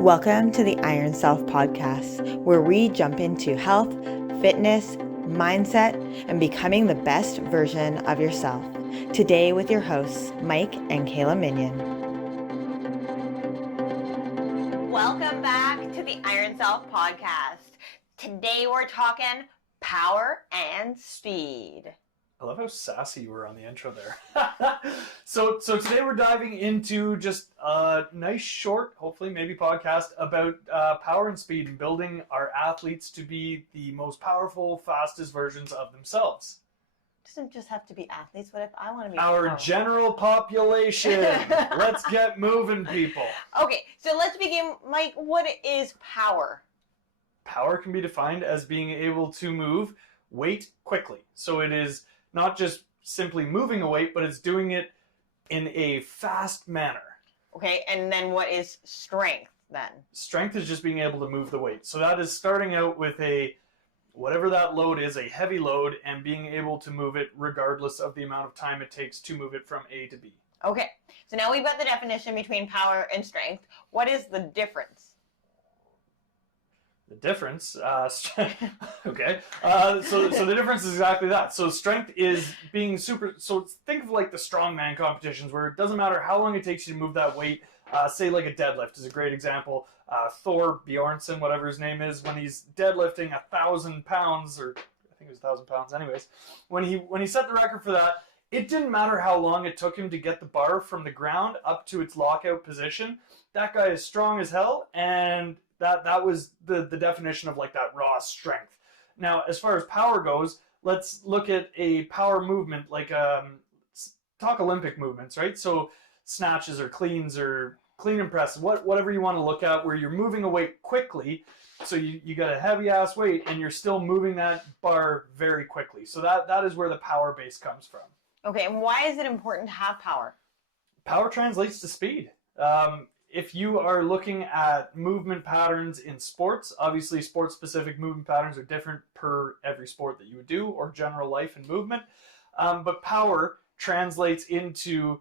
Welcome to the Iron Self podcast, where we jump into health, fitness, mindset, and becoming the best version of yourself. Today with your hosts, Mike and Kayla Minion. Welcome back to the Iron Self podcast. Today we're talking power and speed. I love how sassy you were on the intro there. So today we're diving into just a nice short, hopefully maybe podcast about power and speed and building our athletes to be the most powerful, fastest versions of themselves. It doesn't just have to be athletes. What if I want to be our powerful? General population. Let's get moving, people. Okay, so let's begin. Mike, what is power? Power can be defined as being able to move weight quickly. So it is not just simply moving a weight, but it's doing it in a fast manner. Okay, and then what is strength then? Strength is just being able to move the weight. So that is starting out with whatever that load is, a heavy load, and being able to move it regardless of the amount of time it takes to move it from A to B. Okay, so now we've got the definition between power and strength. What is the difference? The difference, okay. So the difference is exactly that. So strength is being super. So think of like the strongman competitions where it doesn't matter how long it takes you to move that weight. Say like a deadlift is a great example. Thor Bjornsson, whatever his name is, when he's deadlifting 1,000 pounds, or I think it was 1,000 pounds. Anyways, when he set the record for that, it didn't matter how long it took him to get the bar from the ground up to its lockout position. That guy is strong as hell, and that was the definition of like that raw strength. Now, as far as power goes, let's look at a power movement, like talk Olympic movements, right? So snatches or cleans or clean and press, whatever you want to look at, where you're moving a weight quickly. So you got a heavy ass weight and you're still moving that bar very quickly. So that is where the power base comes from. Okay, and why is it important to have power? Power translates to speed. If you are looking at movement patterns in sports, obviously sport-specific movement patterns are different per every sport that you would do, or general life and movement. But power translates into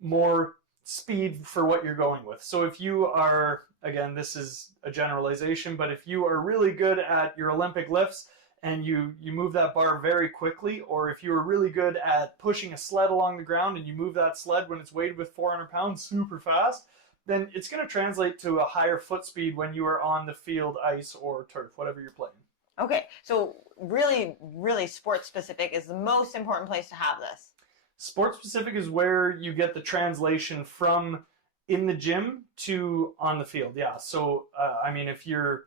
more speed for what you're going with. So if you are, again, this is a generalization, but if you are really good at your Olympic lifts and you move that bar very quickly, or if you are really good at pushing a sled along the ground and you move that sled when it's weighted with 400 pounds super fast, then it's going to translate to a higher foot speed when you are on the field, ice, or turf, whatever you're playing. Okay, so really, really sports-specific is the most important place to have this. Sports-specific is where you get the translation from in the gym to on the field, yeah. So, I mean, if you're,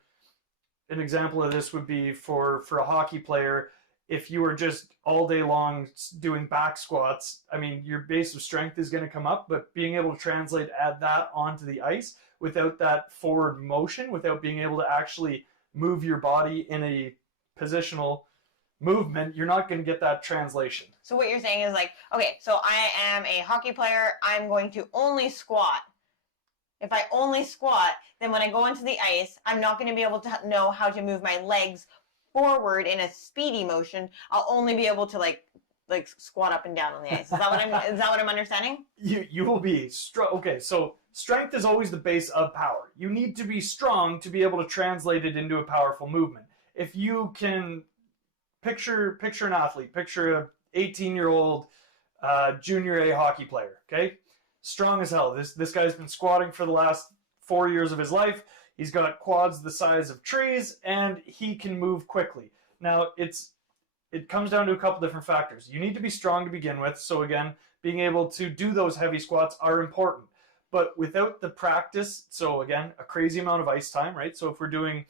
an example of this would be for a hockey player, if you are just all day long doing back squats, I mean, your base of strength is going to come up, but being able to add that onto the ice without that forward motion, without being able to actually move your body in a positional movement, you're not going to get that translation. So what you're saying is like, okay, so I am a hockey player, I'm going to only squat. If I only squat, then when I go into the ice, I'm not going to be able to know how to move my legs forward in a speedy motion. I'll only be able to like squat up and down on the ice. Is that what I'm understanding? You will be strong. Okay, so strength is always the base of power. You need to be strong to be able to translate it into a powerful movement. If you can picture an athlete, picture a 18-year-old junior A hockey player, okay? Strong as hell. This guy's been squatting for the last 4 years of his life. He's got quads the size of trees, and he can move quickly. Now, it comes down to a couple different factors. You need to be strong to begin with. So again, being able to do those heavy squats are important. But without the practice, so again, a crazy amount of ice time, right? So if we're doing,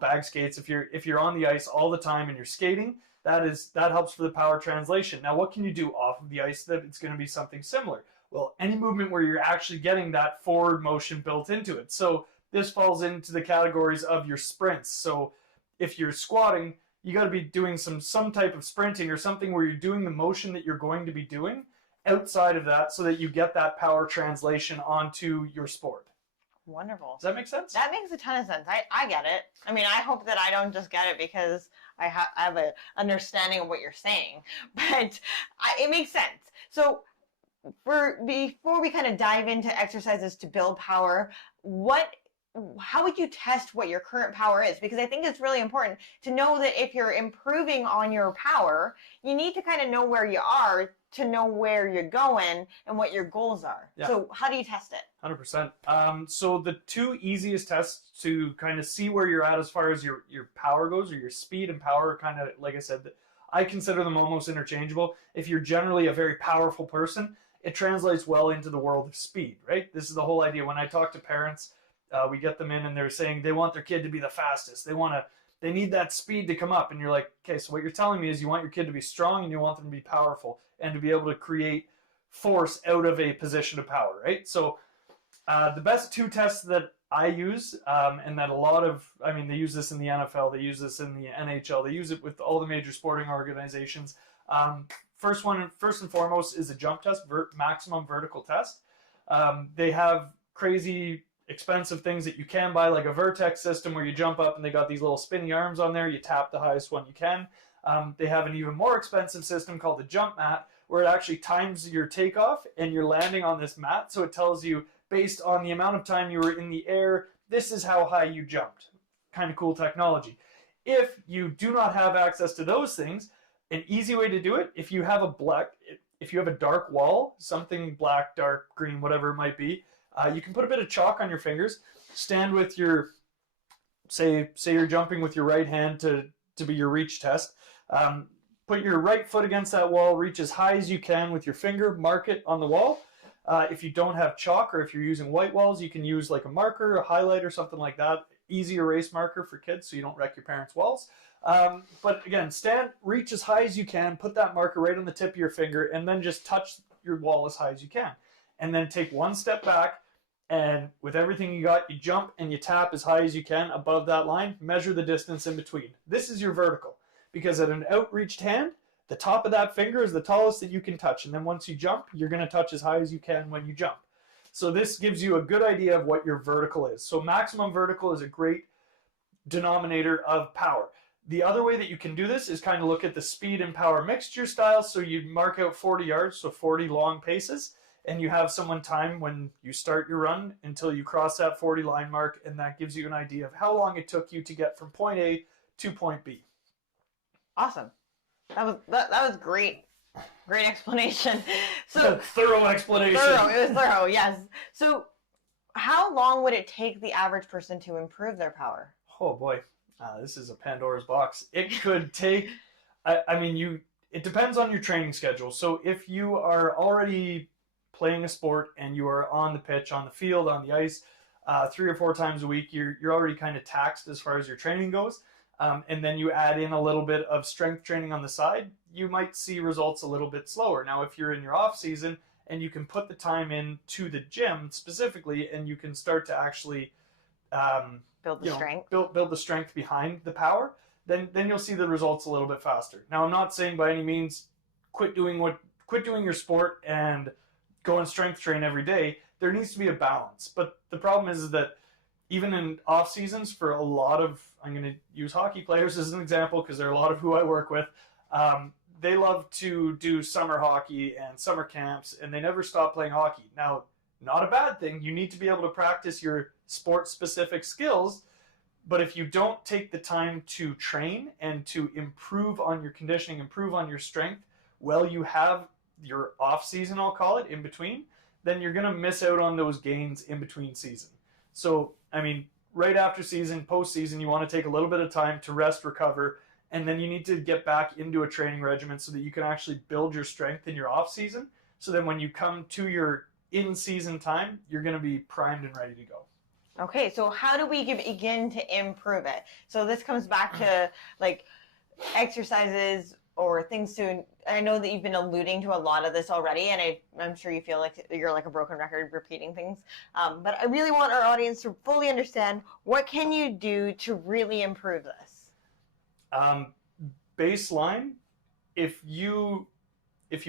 bag skates, if you're on the ice all the time and you're skating, that helps for the power translation. Now, what can you do off of the ice that it's going to be something similar? Well, any movement where you're actually getting that forward motion built into it. So this falls into the categories of your sprints. So if you're squatting, you got to be doing some type of sprinting or something where you're doing the motion that you're going to be doing outside of that so that you get that power translation onto your sport. Wonderful. Does that make sense? That makes a ton of sense. I get it. I mean, I hope that I don't just get it because I have an understanding of what you're saying, but it makes sense. So before we kind of dive into exercises to build power, what how would you test what your current power is? Because I think it's really important to know that if you're improving on your power, you need to kind of know where you are to know where you're going and what your goals are. Yeah. So how do you test it? 100%. So the two easiest tests to kind of see where you're at as far as your power goes, or your speed and power, kind of, like I said, I consider them almost interchangeable. If you're generally a very powerful person, it translates well into the world of speed, right? This is the whole idea. When I talk to parents, we get them in and they're saying they want their kid to be the fastest. They need that speed to come up. And you're like, okay, so what you're telling me is you want your kid to be strong and you want them to be powerful and to be able to create force out of a position of power, right? So the best two tests that I use, and that they use this in the NFL, they use this in the NHL, they use it with all the major sporting organizations. First and foremost is a jump test, maximum vertical test. They have crazy expensive things that you can buy, like a Vertex system where you jump up and they got these little spinny arms on there. You tap the highest one you can. They have an even more expensive system called the jump mat, where it actually times your takeoff and you're landing on this mat. So it tells you, based on the amount of time you were in the air, this is how high you jumped. Kind of cool technology. If you do not have access to those things, an easy way to do it, if you have a dark wall, something black, dark, green, whatever it might be, you can put a bit of chalk on your fingers, stand with your, say you're jumping with your right hand to be your reach test. Put your right foot against that wall, reach as high as you can with your finger, mark it on the wall. If you don't have chalk, or if you're using white walls, you can use like a marker, a highlight, or something like that. Easy erase marker for kids so you don't wreck your parents' walls. But again, reach as high as you can, put that marker right on the tip of your finger, and then just touch your wall as high as you can. And then take one step back, and with everything you got, you jump and you tap as high as you can above that line, measure the distance in between. This is your vertical, because at an outreached hand, the top of that finger is the tallest that you can touch. And then once you jump, you're going to touch as high as you can when you jump. So this gives you a good idea of what your vertical is. So maximum vertical is a great denominator of power. The other way that you can do this is kind of look at the speed and power mixture style. So you mark out 40 yards, so 40 long paces, and you have someone time when you start your run until you cross that 40 line mark, and that gives you an idea of how long it took you to get from point A to point B. Awesome. That was great. Great explanation. So thorough explanation. It was thorough, yes. So how long would it take the average person to improve their power? Oh boy, this is a Pandora's box. It could take, it depends on your training schedule. So if you are already playing a sport and you are on the pitch, on the field, on the ice, 3 or 4 times a week, you're already kind of taxed as far as your training goes. And then you add in a little bit of strength training on the side, you might see results a little bit slower. Now, if you're in your off season and you can put the time in to the gym specifically, and you can start to actually build the strength behind the power, then you'll see the results a little bit faster. Now, I'm not saying by any means quit doing your sport and go and strength train every day. There needs to be a balance. But the problem is that even in off seasons, for a lot of, I'm going to use hockey players as an example because they're a lot of who I work with. They love to do summer hockey and summer camps, and they never stop playing hockey. Now, not a bad thing. You need to be able to practice your sport-specific skills, but if you don't take the time to train and to improve on your conditioning, improve on your strength, while you have your off season, I'll call it, in between, then you're going to miss out on those gains in between season. So, right after season, post-season, you want to take a little bit of time to rest, recover, and then you need to get back into a training regimen so that you can actually build your strength in your off-season. So then when you come to your in-season time, you're going to be primed and ready to go. Okay, so how do we begin to improve it? So this comes back to like exercises or things to, I know that you've been alluding to a lot of this already, and I'm sure you feel like you're like a broken record repeating things. But I really want our audience to fully understand, what can you do to really improve this? Baseline, if you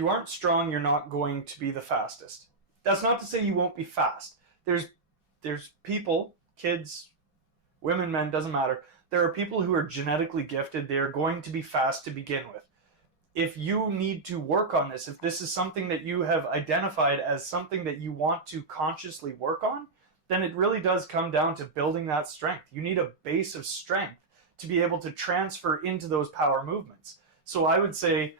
aren't strong, you're not going to be the fastest. That's not to say you won't be fast. There's people, kids, women, men, doesn't matter. There are people who are genetically gifted. They are going to be fast to begin with. If you need to work on this, if this is something that you have identified as something that you want to consciously work on, then it really does come down to building that strength. You need a base of strength to be able to transfer into those power movements. So I would say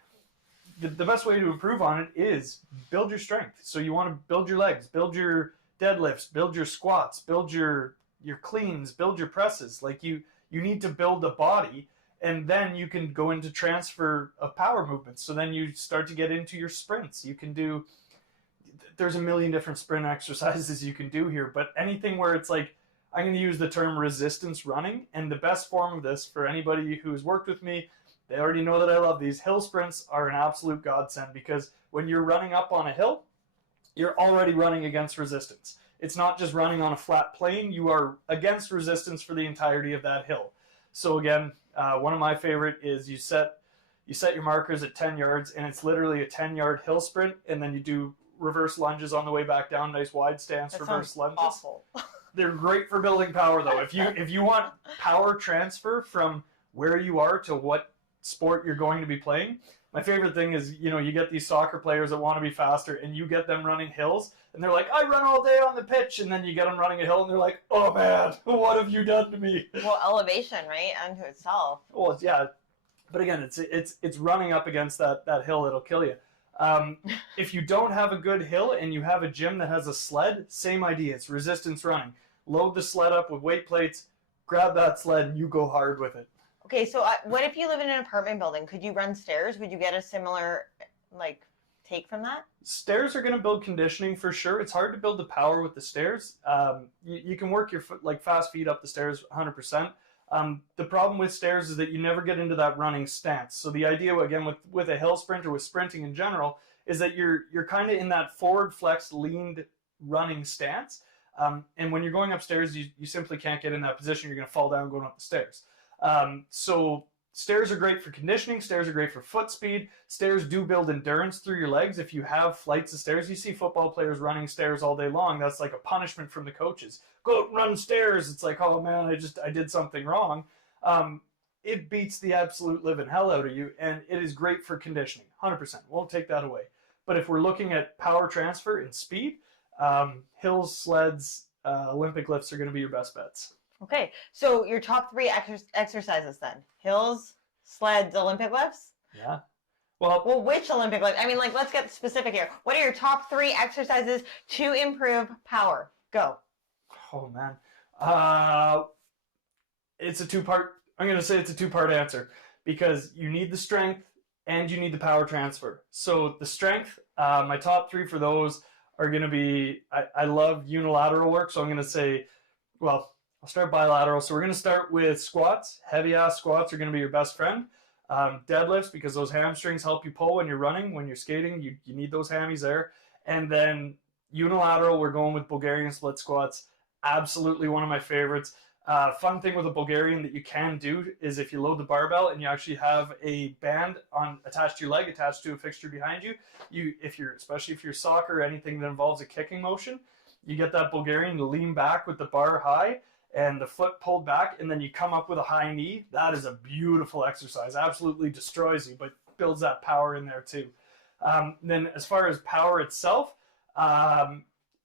the best way to improve on it is build your strength. So you want to build your legs, build your deadlifts, build your squats, build your cleans, build your presses. Like you need to build a body, and then you can go into transfer of power movements. So then you start to get into your sprints. You can do, there's a million different sprint exercises you can do here, but anything where it's like, I'm going to use the term resistance running, and the best form of this for anybody who's worked with me, they already know that I love these. Hill sprints are an absolute godsend, because when you're running up on a hill, you're already running against resistance. It's not just running on a flat plane. You are against resistance for the entirety of that hill. So again, one of my favorite is you set your markers at 10 yards, and it's literally a 10-yard hill sprint, and then you do reverse lunges on the way back down, nice wide stance That reverse lunges. Awful. They're great for building power, though. If you want power transfer from where you are to what sport you're going to be playing, my favorite thing is, you get these soccer players that want to be faster, and you get them running hills, and they're like, I run all day on the pitch, and then you get them running a hill, and they're like, oh man, what have you done to me? Well, elevation, right, unto itself. Well, yeah, but again, it's running up against that hill that'll kill you. If you don't have a good hill and you have a gym that has a sled, same idea. It's resistance running. Load the sled up with weight plates, grab that sled, and you go hard with it. Okay, so what if you live in an apartment building? Could you run stairs? Would you get a similar, take from that? Stairs are going to build conditioning for sure. It's hard to build the power with the stairs. You can work your fast feet up the stairs 100%. The problem with stairs is that you never get into that running stance. So the idea, again, with a hill sprint or with sprinting in general, is that you're kind of in that forward flex leaned running stance. And when you're going upstairs, you simply can't get in that position. You're going to fall down going up the stairs. So stairs are great for conditioning. Stairs are great for foot speed. Stairs do build endurance through your legs. If you have flights of stairs, you see football players running stairs all day long. That's like a punishment from the coaches. Go out and run stairs. It's like, oh man, I did something wrong. It beats the absolute living hell out of you, and it is great for conditioning. 100%. Won't take that away. But if we're looking at power transfer and speed, hills, sleds, Olympic lifts are going to be your best bets. Okay, so your top 3 exercises then: hills, sleds, Olympic lifts. Yeah. Well, which Olympic lifts? I mean, let's get specific here. What are your top 3 exercises to improve power? Go. Oh man, it's a two-part. I'm going to say it's a two-part answer, because you need the strength and you need the power transfer. So the strength, my top 3 for those are going to be, I love unilateral work. So I'm going to say, well, I'll start bilateral. So we're going to start with squats. Heavy ass squats are going to be your best friend. Deadlifts, because those hamstrings help you pull when you're running, when you're skating, you need those hammies there. And then unilateral, we're going with Bulgarian split squats. Absolutely one of my favorites. Fun thing with a Bulgarian that you can do is if you load the barbell and you actually have a band attached to your leg, attached to a fixture behind you, especially if you're soccer or anything that involves a kicking motion, you get that Bulgarian to lean back with the bar high and the foot pulled back, and then you come up with a high knee. That is a beautiful exercise. Absolutely destroys you, but builds that power in there too. Then as far as power itself,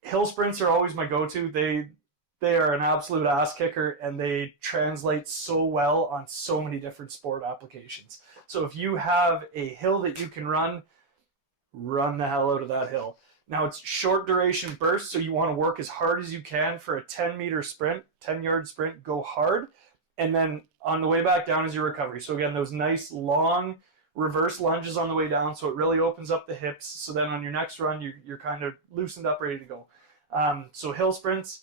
hill sprints are always my go-to. They are an absolute ass kicker, and they translate so well on so many different sport applications. So if you have a hill that you can run the hell out of that hill. Now it's short duration bursts, so you want to work as hard as you can for a 10-meter sprint, 10-yard sprint, go hard. And then on the way back down is your recovery. So again, those nice long reverse lunges on the way down, so it really opens up the hips. So then on your next run, you're kind of loosened up, ready to go. So hill sprints,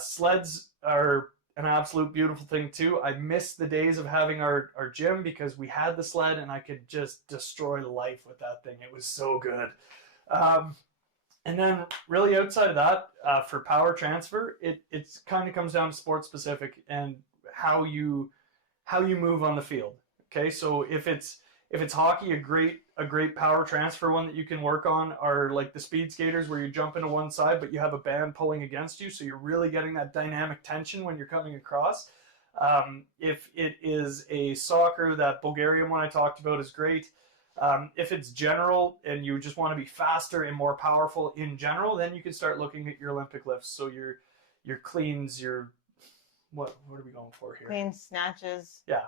sleds are an absolute beautiful thing too. I miss the days of having our gym, because we had the sled and I could just destroy life with that thing. It was so good. And then really outside of that, for power transfer, it's kind of comes down to sport specific and how you move on the field. Okay, so if it's hockey, a great power transfer one that you can work on are like the speed skaters, where you jump into one side but you have a band pulling against you, so you're really getting that dynamic tension when you're coming across. If it is a soccer, that Bulgarian one I talked about is great. If it's general and you just want to be faster and more powerful in general, then you can start looking at your Olympic lifts. So your cleans, your what are we going for here? Clean, snatches. Yeah.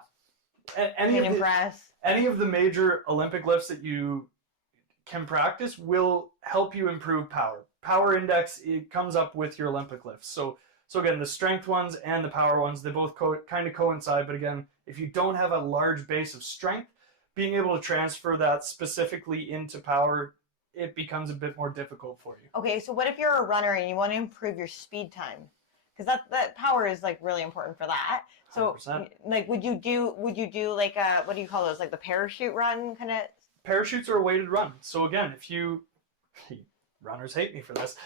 Clean and press. Any of the major Olympic lifts that you can practice will help you improve power. Power index, it comes up with your Olympic lifts. So again, the strength ones and the power ones, they both kind of coincide. But again, if you don't have a large base of strength, being able to transfer that specifically into power, it becomes a bit more difficult for you. Okay, so what if you're a runner and you want to improve your speed time? Because that power is like really important for that. So 100%. like, would you do like a, what do you call those? Like the parachute run kind of? Parachutes are a weighted run. So again, if you, runners hate me for this,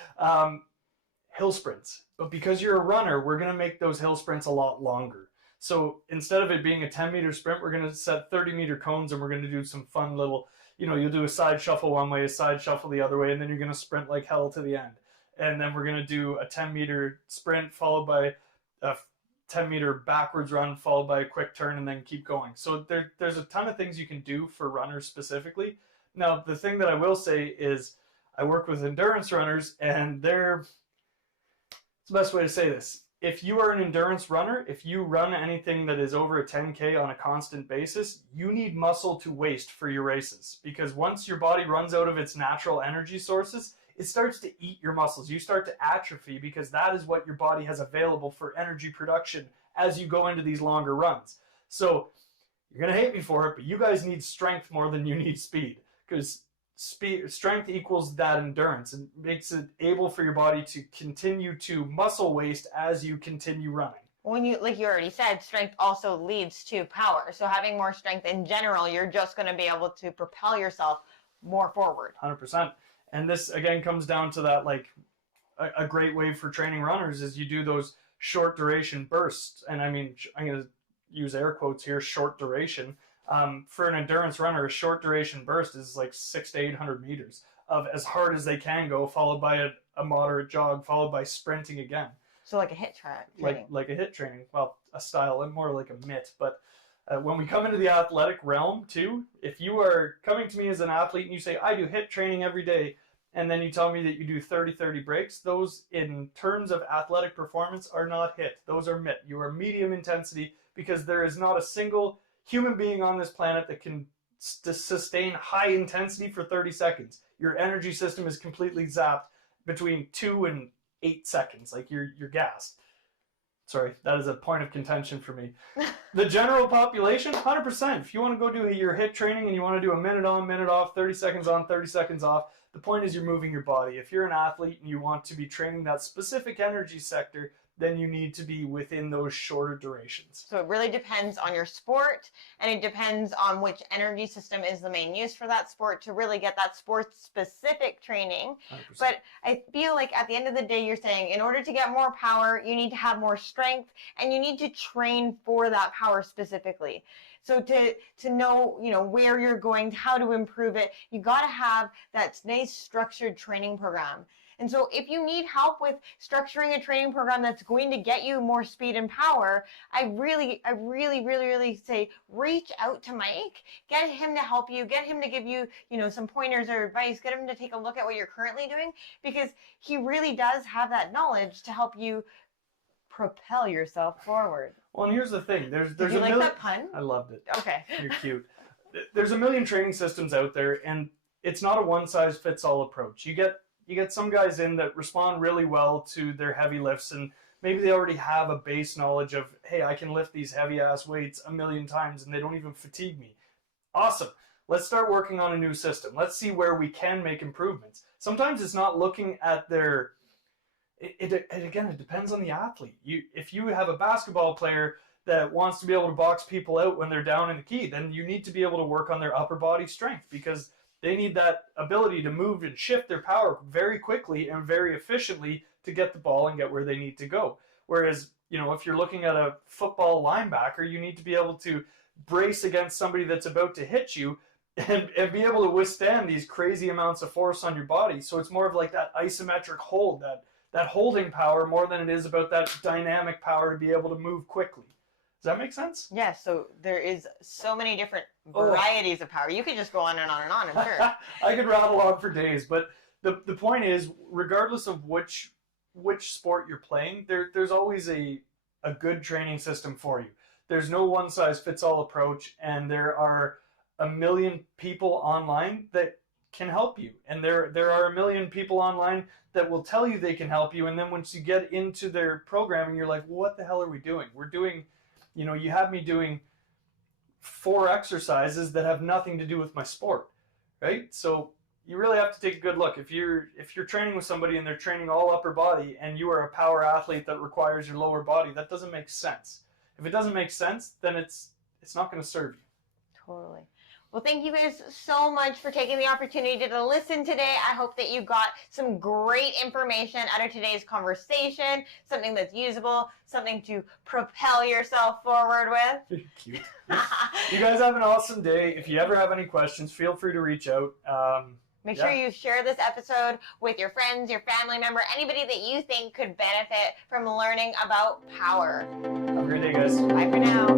hill sprints. But because you're a runner, we're going to make those hill sprints a lot longer. So instead of it being a 10-meter sprint, we're going to set 30-meter cones, and we're going to do some fun little, you'll do a side shuffle one way, a side shuffle the other way, and then you're going to sprint like hell to the end. And then we're going to do a 10-meter sprint followed by a 10-meter backwards run followed by a quick turn, and then keep going. So there's a ton of things you can do for runners specifically. Now, the thing that I will say is I work with endurance runners, and it's the best way to say this. If you are an endurance runner, if you run anything that is over a 10K on a constant basis, you need muscle to waste for your races. Because once your body runs out of its natural energy sources, it starts to eat your muscles. You start to atrophy because that is what your body has available for energy production as you go into these longer runs. So you're going to hate me for it, but you guys need strength more than you need speed, because strength equals that endurance and makes it able for your body to continue to muscle waste as you continue running. When you, like you already said, strength also leads to power. So having more strength in general, you're just going to be able to propel yourself more forward. 100%. And this again comes down to that, like a great way for training runners is you do those short duration bursts. And I mean, I'm going to use air quotes here, short duration. For an endurance runner, a short duration burst is like 600 to 800 meters of as hard as they can go, followed by a moderate jog, followed by sprinting again. So like a HIIT training. Like a HIIT training. Well, a style, more like a MIIT. But when we come into the athletic realm too, if you are coming to me as an athlete and you say, I do HIIT training every day, and then you tell me that you do 30-30 breaks, those in terms of athletic performance are not HIIT. Those are MIIT. You are medium intensity, because there is not a single human being on this planet that can sustain high intensity for 30 seconds. Your energy system is completely zapped between 2 and 8 seconds. Like you're gassed. Sorry, that is a point of contention for me. The general population, 100%. If you want to go do your HIIT training and you want to do a minute on, minute off, 30 seconds on, 30 seconds off, the point is you're moving your body. If you're an athlete and you want to be training that specific energy sector, then you need to be within those shorter durations. So it really depends on your sport, and it depends on which energy system is the main use for that sport to really get that sport-specific training. 100%. But I feel like at the end of the day, you're saying in order to get more power, you need to have more strength, and you need to train for that power specifically. So to know, where you're going, how to improve it, you got to have that nice structured training program. And so if you need help with structuring a training program that's going to get you more speed and power, I really say reach out to Mike, get him to help you, get him to give you, some pointers or advice, get him to take a look at what you're currently doing, because he really does have that knowledge to help you propel yourself forward. Well, and here's the thing. Did you like that pun? I loved it. Okay. You're cute. There's a million training systems out there, and it's not a one-size-fits-all approach. You get some guys in that respond really well to their heavy lifts, and maybe they already have a base knowledge of, hey, I can lift these heavy-ass weights a million times, and they don't even fatigue me. Awesome. Let's start working on a new system. Let's see where we can make improvements. Sometimes it's not looking at their... Again, it depends on the athlete. If you have a basketball player that wants to be able to box people out when they're down in the key, then you need to be able to work on their upper body strength, because they need that ability to move and shift their power very quickly and very efficiently to get the ball and get where they need to go. Whereas, if you're looking at a football linebacker, you need to be able to brace against somebody that's about to hit you and be able to withstand these crazy amounts of force on your body. So it's more of like that isometric hold, that holding power, more than it is about that dynamic power to be able to move quickly. Does that make sense? Yes, so there is so many different varieties of power. You could just go on and on and on, I'm sure. I could rattle on for days, but the point is, regardless of which which sport you're playing, there's always a good training system for you. There's no one-size-fits-all approach, and there are a million people online that can help you. And there are a million people online that will tell you they can help you, and then once you get into their programming, you're like, well, what the hell are we doing? We're doing, you have me doing 4 exercises that have nothing to do with my sport, right? So you really have to take a good look. If you're training with somebody and they're training all upper body and you are a power athlete that requires your lower body, that doesn't make sense. If it doesn't make sense, then it's not going to serve you. Totally. Well, thank you guys so much for taking the opportunity to listen today. I hope that you got some great information out of today's conversation, something that's usable, something to propel yourself forward with. Cute. You guys have an awesome day. If you ever have any questions, feel free to reach out. Make sure you share this episode with your friends, your family member, anybody that you think could benefit from learning about power. Have a great day, guys. Bye for now.